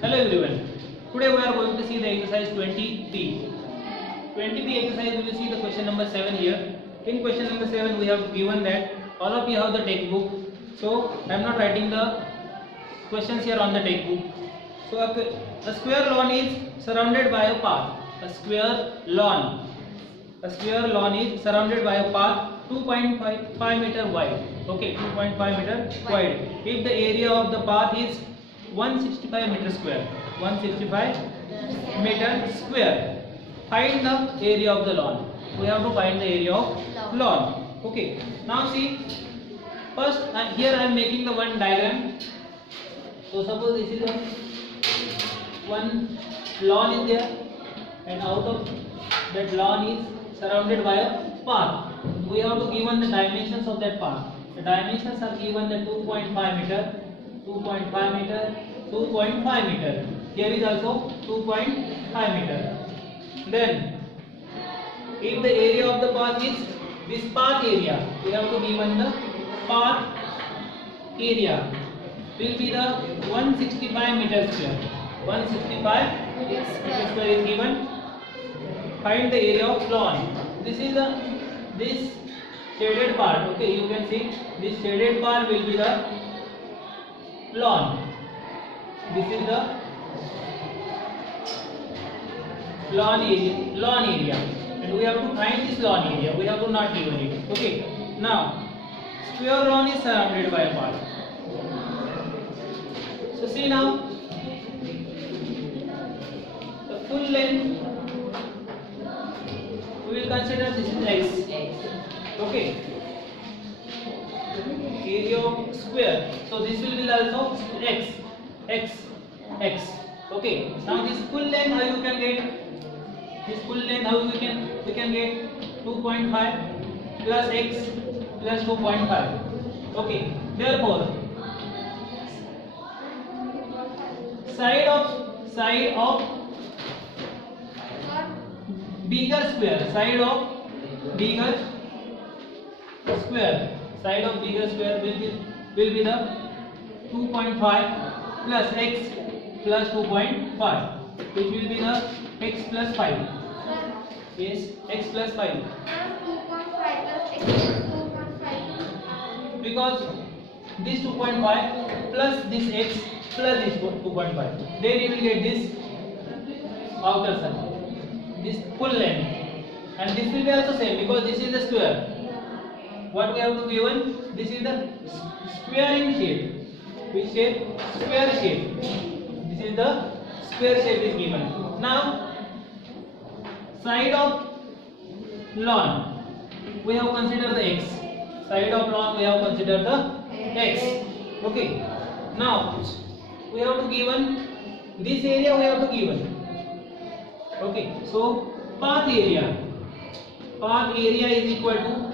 Hello everyone. Today we are going to see the exercise 20p. 20p exercise we will see the question number 7 here. In question number 7 we have given that all of you have the textbook. So I am not writing the questions here on the textbook. So a square lawn is surrounded by a path. A square lawn is surrounded by a path 2.5 meter wide. Okay, 2.5 meter wide. If the area of the path is 165 meter square, 165 meter square, find the area of the lawn. We have to find the area of lawn. Okay, now see, first here I am making the one diagram. So suppose this is one lawn is there, and out of that lawn is surrounded by a path. We have to given the dimensions of that path. The dimensions are given the 2.5 meter, 2.5 meter, 2.5 meter. Here is also 2.5 meter. Then, if the area of the path is this path area, we have to given the path area will be the 165 meter square. 165 meter square is given. Find the area of lawn. This is this shaded part. Okay, you can see this shaded part will be the lawn. This is the lawn area, and we have to find this lawn area. We have to not given it. Okay. Now, square lawn is surrounded by a path. So see now, the full length we will consider this is x. Okay. Area of square. So this will be also x. Okay. Now this full length how you can get? This full length how we can get 2.5 plus x plus 2.5. Okay. Therefore, side of bigger square, side of bigger square will be the 2.5 plus x plus 2.5, which will be the x plus 5. Yes, x plus 5. 2.5 plus x plus 2.5. Because this 2.5 plus this x plus this 2.5, then you will get this outer circle, this full length, and this will be also same because this is the square. What we have to given? This is the square in shape. Which shape? Square shape. This is the square shape is given. Now, side of lawn we have considered the x. Side of lawn we have considered the x. Okay. Now we have to given this area. We have to given. Okay. So path area is equal to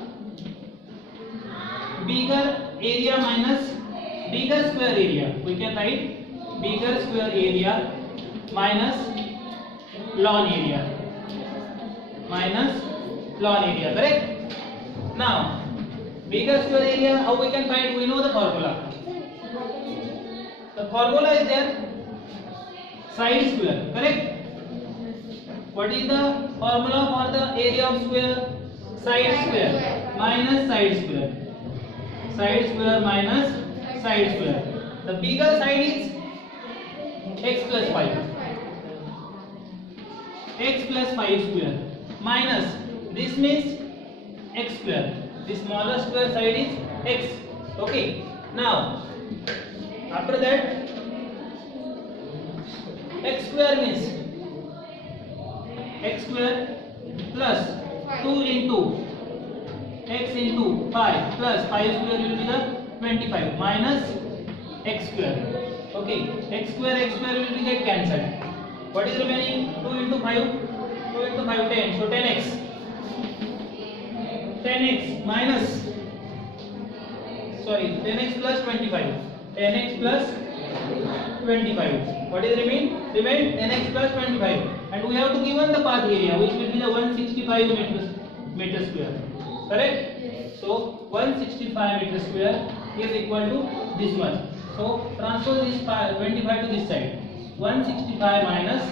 bigger area minus bigger square area. We can write bigger square area minus lawn area. Correct? Now, bigger square area, how we can find? We know the formula. The formula is there. Side square. Correct? What is the formula for the area of square? Side square minus side square. Side square minus side square. The bigger side is x plus 5. X plus 5 square minus this means x square. The smaller square side is x. Okay. Now, after that, x square means x square plus 2 into x into 5 plus 5 square will be the 25 minus x square. Okay, x square will be get cancelled. What is remaining? 2 into 5, 10. So 10x. 10x minus, 10x plus 25. 10x plus 25. What is remain? Remain 10x plus 25. And we have to given the path area, which will be the 165 meter square. Correct? So 165 meter square is equal to this much. So transfer this 25 to this side. 165 minus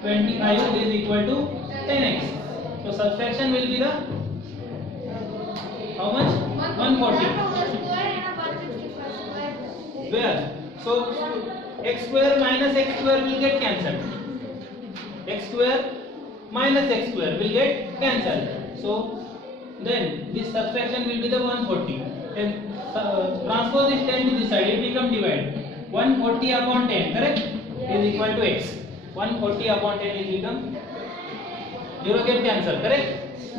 25 is equal to 10x. So subtraction will be the how much? 140. Where? So x square minus x square will get cancelled. X square minus x square will get cancelled. So then this subtraction will be the 140. Then transpose this 10 to this side, it become divide. 140 upon 10, correct? Is equal to x. 140 upon 10 is become 0 get cancelled, correct?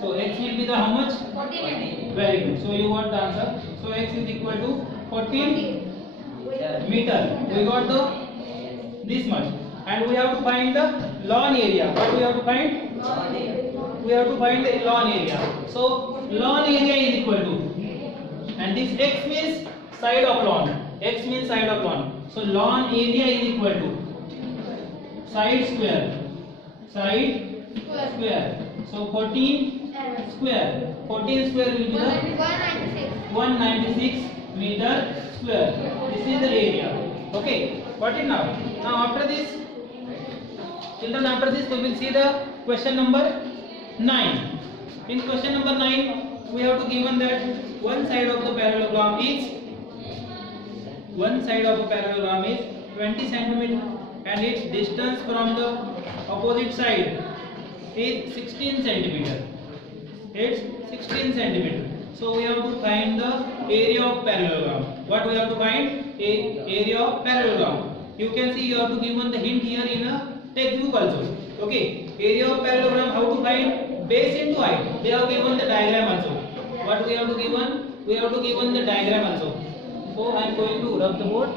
So x will be the how much? 14. Very good. So you got the answer. So x is equal to 14 meter. We got the this much, and we have to find the lawn area. What we have to find? We have to find the lawn area. So lawn area is equal to, and this x means side of lawn. X means side of lawn. So lawn area is equal to side square. Side square. So 14 square. 14 square will be the 196 meter square. This is the area. Okay. Got it now? Now after this, children, after this we will see the question number 9. In question number 9, we have to given that one side of the parallelogram is 20 centimeter and its distance from the opposite side is 16 centimeter. It's 16 centimeter. So we have to find the area of parallelogram. What we have to find? Area of parallelogram. You can see you have to given the hint here in a textbook also. Okay. Area of parallelogram, how to find? Base into height. They have given the diagram also. What we have to given? We have to given the diagram also. So I am going to rub the board.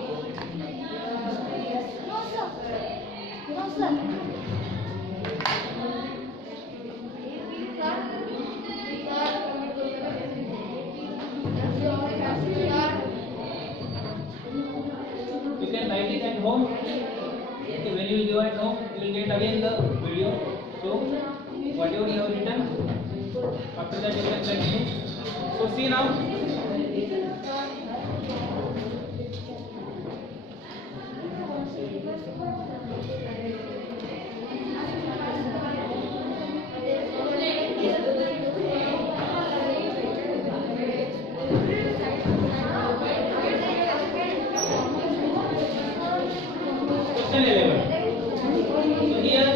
You can write it at home. Okay, when you will go at home, you will get again the video. So whatever you have written, after that you can continue. So see now. Question 11. So here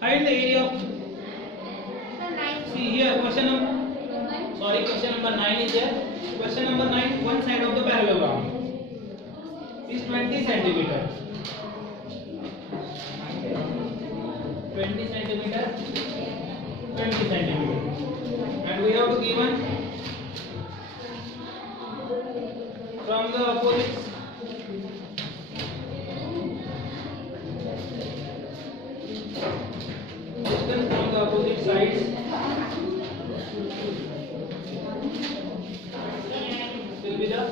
find the area of, see here question number 9 is there. Question number 9, one side of the parallelogram is 20 centimeter. 20 centimeter, 20 centimeter, and we have to given from the opposite distance from the opposite sides will be the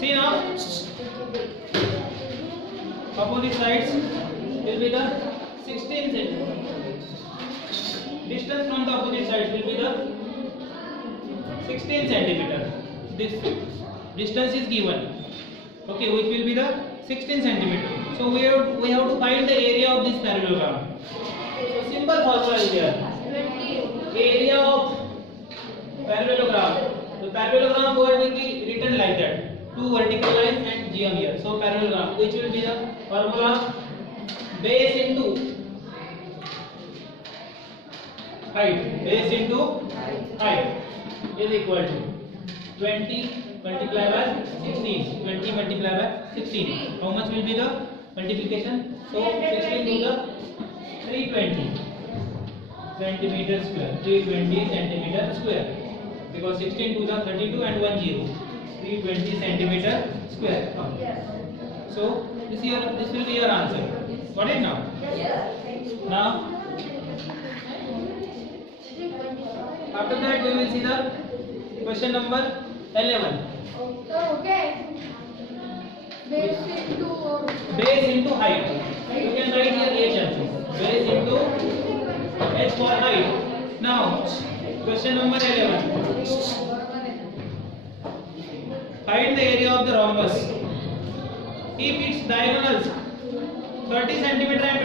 see now opposite sides will be the 16 centimeter. Distance from the opposite sides will be the 16 centimeter. This distance is given. Okay, which will be the 16 centimeter. So we have to find the area of this parallelogram. So simple formula is here. Area of parallelogram. The parallelogram word will be written like that. Two vertical lines and geom here. So parallelogram, which will be the formula? Base into height. Base into height is equal to 20 multiplied by 16. 20 multiplied by 16. How much will be the multiplication? So 16 to the 320 centimeter square. 320 centimeter square. because 16 2 are 32 and 1 0. 320 centimeter square. So this will be your answer. Got it now? Now after that we will see the question number 11. Base into height. You can write here h also. Base into h for height. Now question number 11. Find the area of the rhombus if its diagonals 30 cm and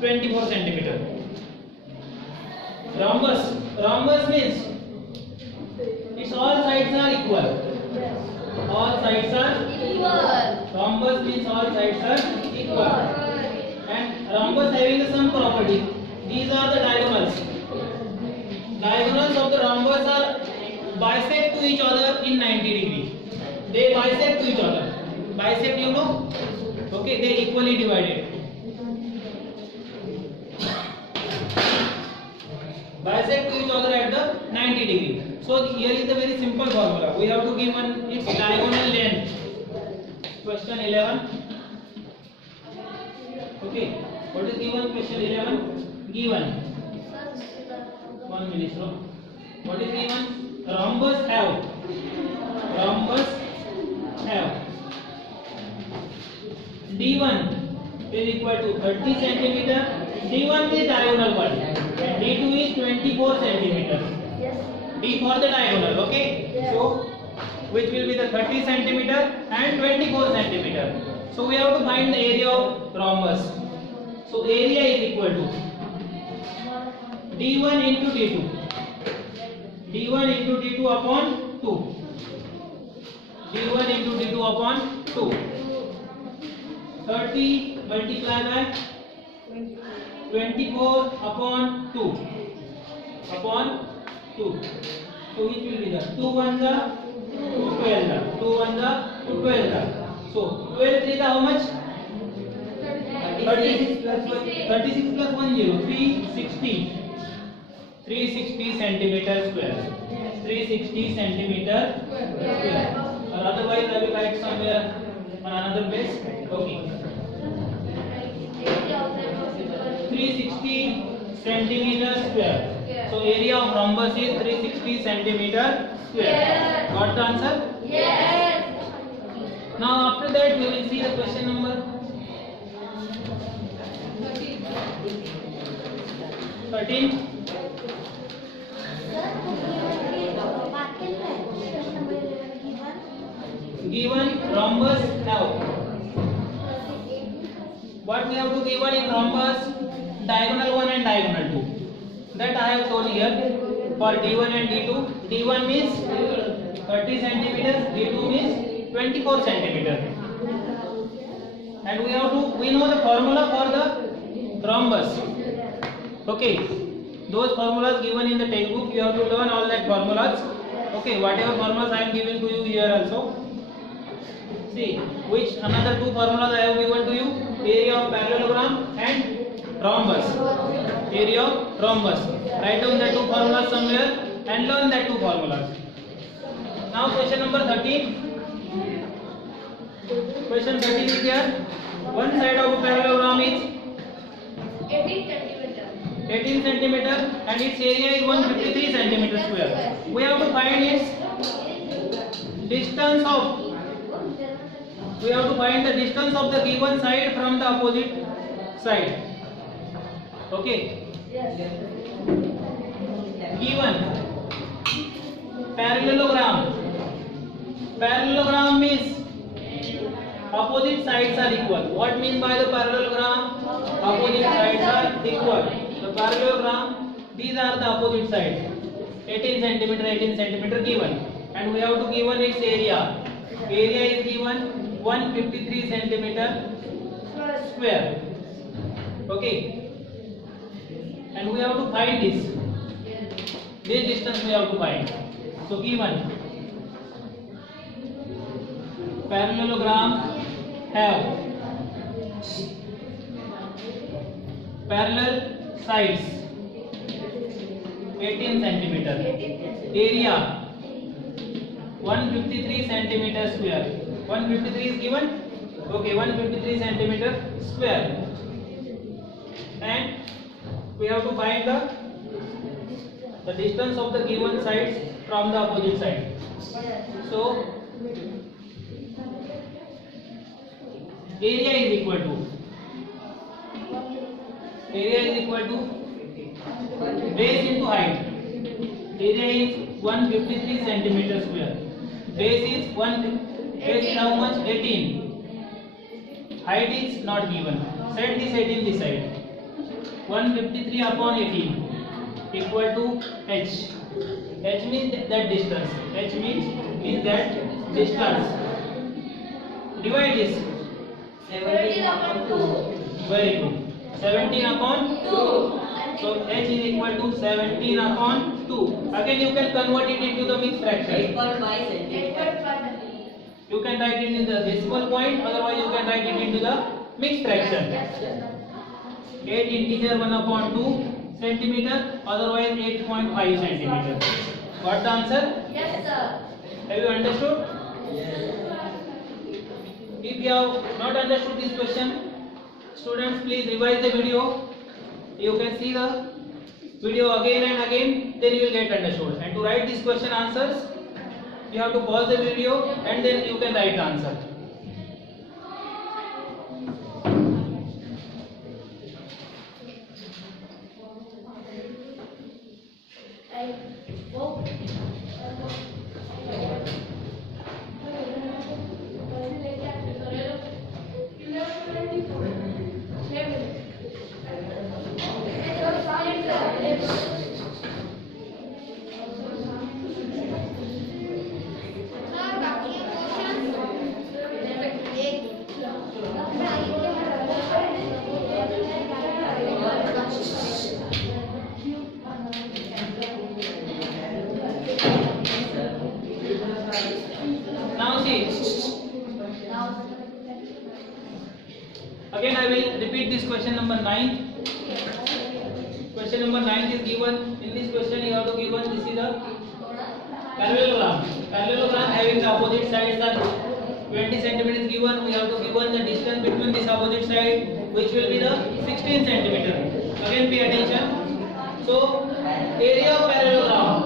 24 cm. Rhombus means its all sides are equal. All sides are equal. Rhombus means all sides are equal. And rhombus having some property. These are the diagonals. Diagonals of the rhombus are bisect to each other in 90 degree. They bisect to each other. Bisect, you know? Okay, they equally divided. Bisect to each other at the 90 degree. So here is the very simple formula. We have to give its diagonal length. Question 11. Okay, what is given? Question 11 given. 1 minute. So what is given? Rhombus have D1 is equal to 30 centimeter. D1 is diagonal one and D2 is 24 centimeter. D for the diagonal. Okay, so which will be the 30 centimeter and 24 centimeter. So we have to find the area of rhombus. So area is equal to D1 into D2. D1 into D2 upon 2. D1 into D2 upon 2. 30 multiplied by 24 upon 2. Upon 2. So which will be the 2 1 the 2 12 the 2 1 the 2 12 the. So 12 3 the how much? 36 plus 1 0. 360 centimeter square. 360 centimeter square. Or otherwise I will write somewhere on another place. Okay. 360 centimeter square. So area of rhombus is 360 centimeter square. Got the answer? Yes. Now after that we will see the question number 13. Given rhombus have. What we have to given in rhombus? Diagonal 1 and diagonal 2. That I have shown here for D1 and D2. D1 means 30 centimeters, D2 means 24 centimeters. And we know the formula for the rhombus. Okay, those formulas given in the textbook, you have to learn all that formulas. Okay, whatever formulas I am giving to you here also. See, which another two formulas I have given to you: area of parallelogram and rhombus. Area of rhombus. Write down the two formulas somewhere and learn that two formulas. Now question number 13. Question 13 is here. One side of a parallelogram is 18 centimeter and its area is 153 centimeter square. We have to find its distance of. We have to find the distance of the given side from the opposite side. Okay. Given parallelogram. Parallelogram means opposite sides are equal. What mean by the parallelogram? Opposite sides are equal. The parallelogram, these are the opposite sides. 18 centimeter given, and we have to given its area. Area is given 153 centimeter square. Okay, and we have to find this distance we have to find. So given parallelogram have parallel sides 18 centimeter. Area 153 centimeter square. 153 is given. Okay, 153 centimeter square. And we have to find the distance of the given sides from the opposite side. So area is equal to base into height. Area is 153 centimeter square. Base is how much? 18. Height is not given. Set this 18 this side. 153 upon 18 equal to h. H means that distance. H means that distance. Divide this. 17 upon 2. Very good. 17 upon 2. So h is equal to 17 upon 2. Again you can convert it into the mixed fraction. 8.5 centimeter. You can write it in the decimal point, otherwise you can write it into the mixed fraction. 8 integer 1 upon 2 centimeter, otherwise 8.5 centimeter. Got the answer? Yes, sir. Have you understood? If you have not understood this question, students, please revise the video. You can see the video again and again, then you will get understood. And to write this question answers, you have to pause the video and then you can write the answer. Now see, again I will repeat this question number 9. Question number 9 is given. In this question you have to given, this is the parallelogram. Parallelogram having the opposite sides are 20 centimeters given. We have to given the distance between this opposite side, which will be the 16 centimeter. Again pay attention. So area of parallelogram.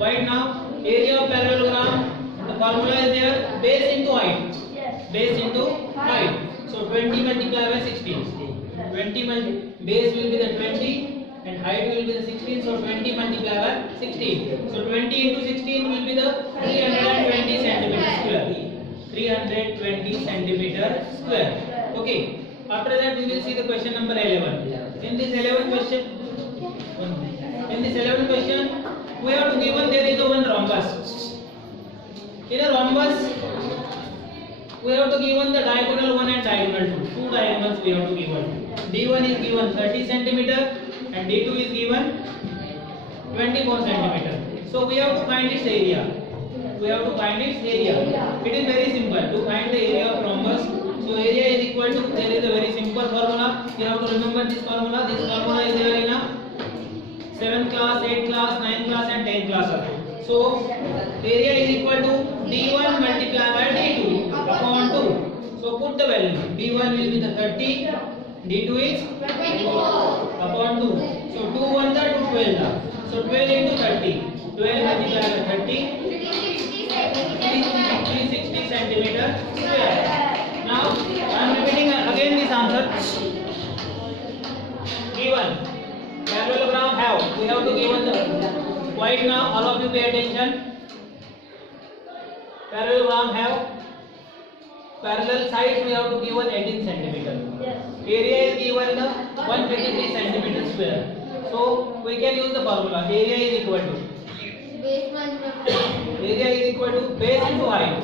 Right now, area of parallelogram. The formula is there. Base into height. Base into height. So 20 multiplied by 16. 20 base will be the 20 and height will be the 16. So 20 multiplied by 16. So 20 into 16 will be the 320 centimeter square. 320 centimeter square. Okay. After that we will see the question number 11. In this 11 question, we have to given there is a one rhombus. In a rhombus, we have to given the diagonal 1 and diagonal 2. Two diagonals we have to given. D1 is given 30 centimeter and D2 is given 24 centimeter. So we have to find its area. It is very simple to find the area of rhombus. So area is equal to, there is a very simple formula. You have to remember this formula. This formula is there in a 7th class, 8th class, 9th class and 10th class also. So area is equal to D1 multiplied by D2 upon 2. So put the value. D1 will be the 30, D2 is 24 upon 2. So 2 1 the 2 12. So 12 into 30. 12 multiplied by 30. 360 centimeter square. Now I am repeating again this answer. Given parallelogram have, we have to given the right now. All of you pay attention. Parallelogram have parallel sides. We have to given 18 centimeter. Area is given the 153 centimeter square. So we can use the formula. Area is equal to base into height.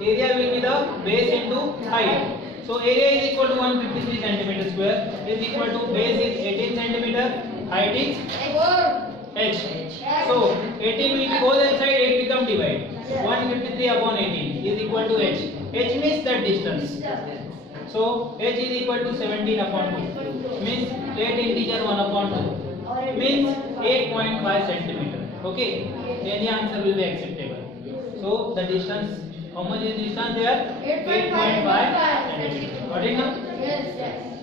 Area will be the base into height. So area is equal to 153 centimeter square is equal to base is 18 centimeter, height is h. So 18 will be both inside, 8 become divide. 153 upon 18 is equal to h. H means that distance. So h is equal to 17 upon 2. Means 8 integer 1 upon 2. means 8.5 centimeter. Okay, any answer will be acceptable. So the distance, how much is distance there? 8.5 centimeter. Got it now? Yes, yes.